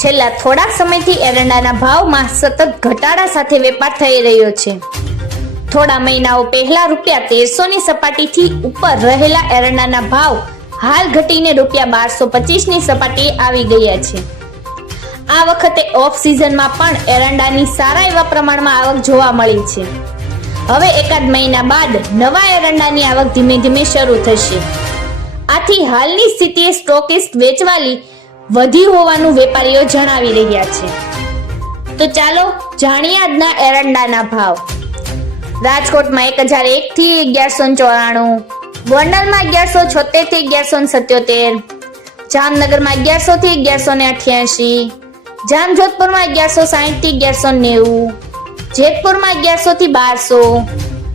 છેલ્લા થોડાક સમયથી એરંડાના ભાવમાં સતત ઘટાડા સાથે વેપાર થઈ રહ્યો છે. થોડા મહિનાઓ પહેલા રૂપિયા તેરસો ની સપાટીથી ઉપર રહેલા એરંડાના ભાવ હાલ ઘટીને રૂપિયા બારસો પચીસની સપાટીએ આવી ગયા છે. આ વખતે ઓફ સિઝનમાં પણ એરંડાની સારા એવા પ્રમાણમાં આવક જોવા મળી છે. હવે એકાદ મહિના બાદ નવા એરંડાની આવક ધીમે ધીમે શરૂ થશે. આથી હાલની સ્થિતિએ સ્ટોકિસ્ટ વેચવાલી વધી હોવાનું વેપારીઓ જણાવી રહ્યા છે. તો ચાલો જાણીએ આજના એરંડાના ભાવ. રાજકોટમાં એક હજાર એક થી અગિયારસો ચોરાણું, ગોંડલમાં અગિયારસો છોતેરથી અગિયારસો સત્યોતેર, જામનગરમાં અગિયારસો થી અગિયારસો ને અઠ્યાસી, જામજોધપુરમાં અગિયારસો સાહીઠથી અગિયારસો નેવું, જેતપુરમાં અગિયારસો થી બારસો,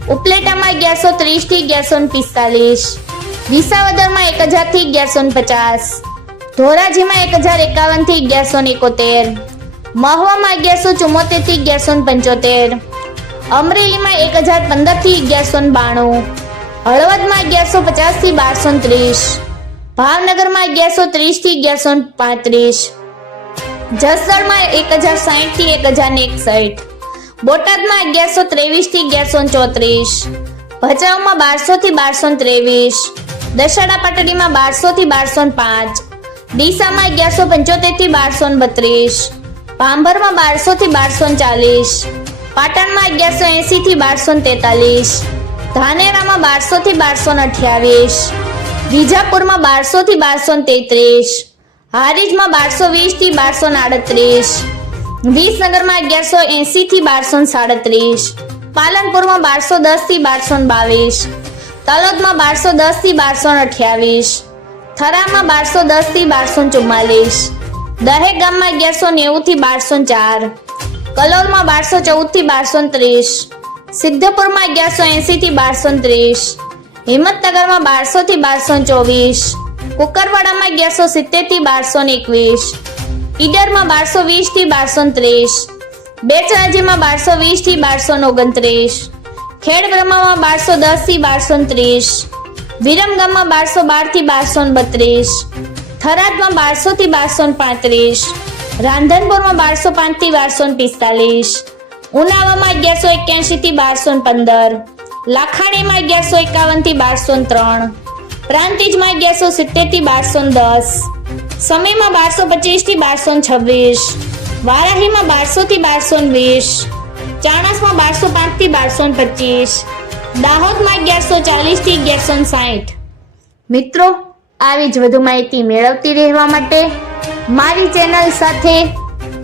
ઉપલેટામાં અગિયારસો ત્રીસથી અગિયારસો પિસ્તાલીસ, વિસાવદરમાં એક હજારથી અગિયારસો પચાસ ધોરાજીમાં એક હજાર એકાવનથી અગિયારસો એકોતેર. મહુવામાં અગિયારસો ચુમ્મોતેરથી અગિયારસો પંચોતેર. અમરેલીમાં એક હજાર પંદરથી અગિયારસો બાણું. હળવદમાં અગિયારસો પચાસથી બારસો ત્રીસ. ભાવનગરમાં અગિયારસો ત્રીસથી અગિયારસો પાંત્રીસ. જસદણમાં એક હજાર સાહીઠથી એક હજાર એકસઠ. બોટાદમાં અગિયારસો ત્રેવીસથી અગિયારસો ચોત્રીસ. ભચાઉમાં બારસો થી બારસો ત્રેવીસ. દશાડા પાટડીમાં બારસો થી બારસો પાંચ. ડીસામાં અગિયારસો પંચોતેરથી બારસો બત્રીસ. ભાંભરમાં બારસો થી બારસો ચાલીસ. પાટણમાં અગિયારસો એસી થી બારસો તેતાલીસ. ધાનેરામાં બારસો થી બારસો અઠ્યાવીસ. વિજાપુરમાં બારસો થી બારસો તેત્રીસ. હારીજમાં બારસો વીસથી બારસો આડત્રીસ. વિસનગરમાં અગિયારસો એસી થી બારસો સાડત્રીસ. પાલનપુરમાં બારસો દસથી બારસો બાવીસ. તલોદમાં બારસો દસથી બારસો અઠ્યાવીસ. થરામાં બારસો દસથી બારસો ચુમ્માલીસ. દહેક ગામમાં અગિયારસો નેવું થી બારસો ચાર. કલોલમાં બારસો ચૌદથી બારસો ત્રીસ. સિદ્ધપુરમાં અગિયારસો એસી થી બારસો ત્રીસ. હિંમતનગરમાં બારસો થી બારસો ચોવીસ. કુકરવાડામાં અગિયારસો સિત્તેરથી બારસો એકવીસ. ઈડરમાં બારસો વીસથી બારસો ત્રીસ. બેચરાજીમાં બારસો વીસથી બારસો ઓગણત્રીસ. ખેડ બ્રહ્મામાં બારસો દસથી બારસો ત્રીસ. વિરમગામમાં બારસો બારથી બારસો બત્રીસ. થરાદમાં બારસો થી બારસો પાંત્રીસ. રાંધનપુરમાં બારસો પાંચથી બારસો પિસ્તાલીસ. ઉનાવામાં અગિયારસો એક્યાસી થી બારસો પંદર. લાખાણીમાં અગિયારસો એકાવનથી બારસો ત્રણ. પ્રાંતિજમાં અગિયારસો સિત્તેરથી બારસો દસ. સમયમાં બારસો પચીસથી બારસો છવ્વીસ. વારાહીમાં બારસો થી બારસો વીસ. ચાણસમાં બારસો પાંચથી બારસો પચીસ. દાહોદમાં અગિયારસો ચાલીસથી અગિયારસો સાઠ. મિત્રો, આવી જ વધુ માહિતી મેળવતી રહેવા માટે મારી ચેનલ સાથે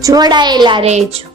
જોડાયેલા રહેજો.